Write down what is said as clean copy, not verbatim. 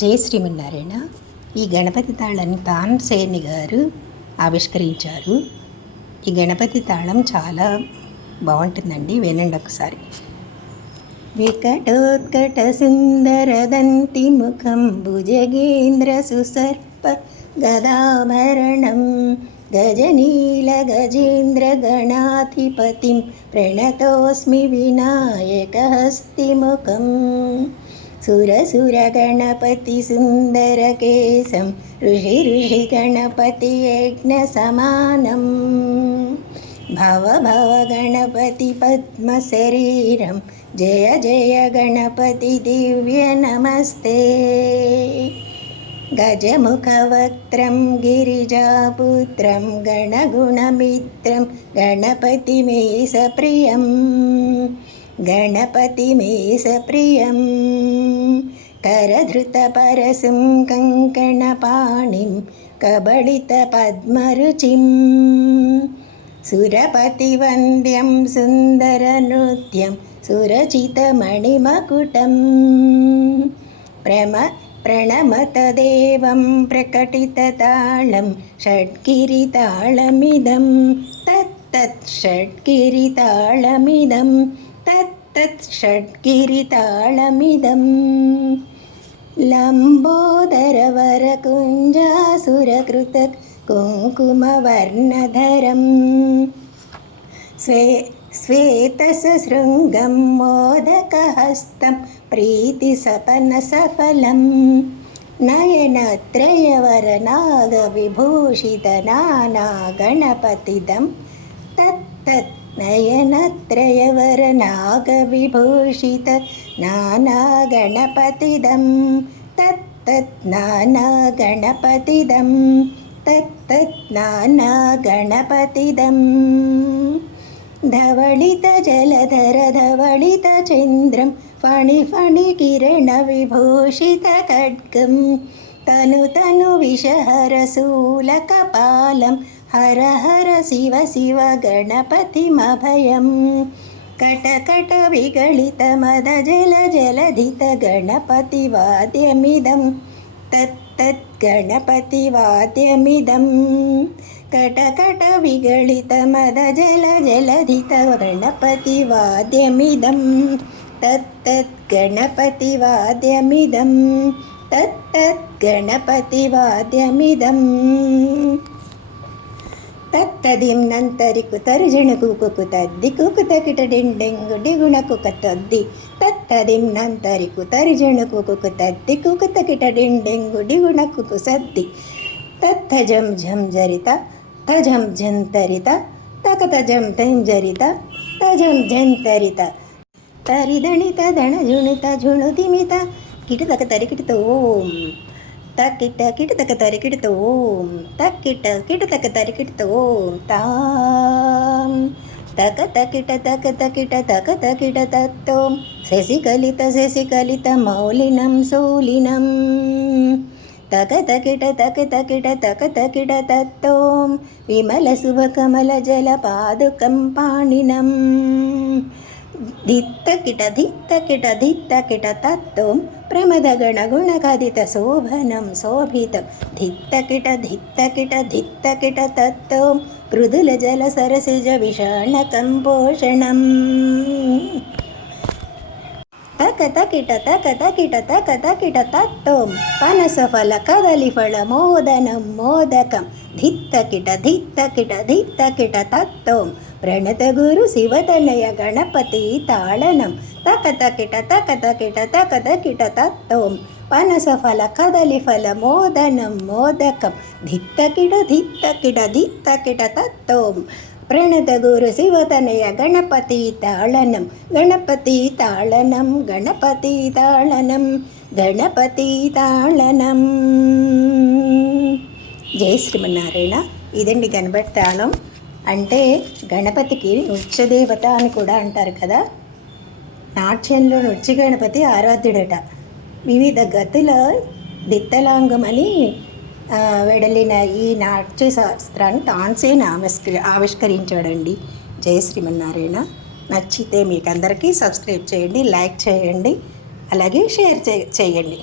జై శ్రీమన్నారాయణ. ఈ గణపతి తాళాన్ని తాన్సేని గారు ఆవిష్కరించారు. ఈ గణపతి తాళం చాలా బాగుంటుందండి, వినండి ఒకసారి. వికటోత్కట సుందరదంతి ముఖం భుజగేంద్ర సుసర్ప గదాభరణం గజనీల గజేంద్ర గణాధిపతిం ప్రణతోస్మి వినాయకహస్తిముఖం సురసుర గణపతి సుందరకేశం ఋషి గణపతి యజ్ఞ సమానం భవ భవ గణపతి పద్మ శరీరం జయ జయ గణపతి దివ్య నమస్తే గజముఖవక్త్రం గిరిజాపుత్రం గణగుణమిత్రం గణపతిమేషప్రియం గణపతిమేషప్రియం కరధృతపరశుం కంకణపాణిం కబళితపద్మరుచిం సురపతివంద్యం సుందరనృత్యం సురచితమణిమకుటం ప్రణమతదేవం ప్రకటితతాళం షడ్గిరితాళమిదం తత్తత్ షడ్గిరితాళమిదం తత్తత్ షడ్గిరితాళమిదం లంబోదరవరకుంజాసురకృత కుంకుమవర్ణధరం శ్వేతసశృంగం మోదకహస్తం ప్రీతిసపనసఫలం నయనత్రయవరనాగవిభూషితనానాగణపతిదం తత్తత్ నయనత్రయవరనాగవిభూషిత నానాగణపతిదం తత్తత్ నానాగణపతిదం తత్తత్ నానాగణపతిదం ధవళిత జలధర ధవళిత చంద్రం ఫణి కిరణ విభూషిత ఖడ్గం తను తను విషహర శూలకపాలం హర హర శివ శివ గణపతిమభయం కటకట విగళిత మద జల జలధిత గణపతి వాద్యమిదం తత్తత్ గణపతి వాద్యమిదం కటకట విగళిత మద జల జలధిత గణపతి వాద్యమిదం తత్తత్ గణపతి వాద్యమిదం తత్తత్ గణపతి వాద్యమిదం తత్తదిం నంతరికు తరుజణకు కుకుతద్ది కుకుతకిట డిండెంగు డిగుణకు కతద్ది తత్తదిం నంతరికు తరుజణకు కుకుతద్ది కుకుతకిట డిండెంగు డిగుణకు కుసద్ది తత్తజం ఝం జరిత తజం జంతరిత తకతజం తంజరిత తజం జంతరిత తరిదణిత దణజుణిత ఝుణుతిమిత కిటతక తరికిటిత ఓం తక్కిట కిటతక తరికిటిత ఓం తక్కిట కిటతక తరికిటిత ఓం తాం తక తకిట తక తకిట తక తకిట తత్తోం శశికలిత మౌలినం సోలినం తక తకిట తక తకిట తక తకిట తత్తోం విమల శుభకమల జల పాదుకం పాణినం ధిత్తకిట ధిత్తకిట ధిత్తకిట తత్తోం ప్రమద గణగుణకదిత శోభనం శోభితం ధిత్తకిట ధిత్తకిట ధిత్తకిట తత్తోం మృదుల జల సరసిజ విషాణకం పోషణం తక తకిట తక తకిట తక తకిట తత్తోం పనసఫల కదలిఫల మోదనం మోదకం ధిత్తకిట ధిత్తకిట ధిత్తకిట తత్తోం ప్రణత గురు శివతనయ గణపతి తాళనం తక తకిట తక తకిట తక తకిట తత్తోం పనసఫల కదలిఫల మోదనం మోదకం ధిత్తకిట ధిత్తకిట ధిత్తకిట తత్తోం ప్రణత గురు శివతనయ గణపతి తాళనం గణపతి తాళనం గణపతి తాళనం గణపతి తాళనం. జై శ్రీమన్నారాయణ. ఇదండి గణపతి తాళం. అంటే గణపతికి నృత్యదేవత అని కూడా అంటారు కదా. నాట్యంలో నృత్య గణపతి ఆరాధ్యుడట. వివిధ గతుల దిత్తలాంగమని వెడలిన ఈ నాట్య శాస్త్రాన్ని తాన్సేన్ ఆవిష్కరించాడండి. జయ శ్రీమన్నారాయణ. నచ్చితే మీకు అందరికీ సబ్స్క్రైబ్ చేయండి, లైక్ చేయండి, అలాగే షేర్ చేయండి.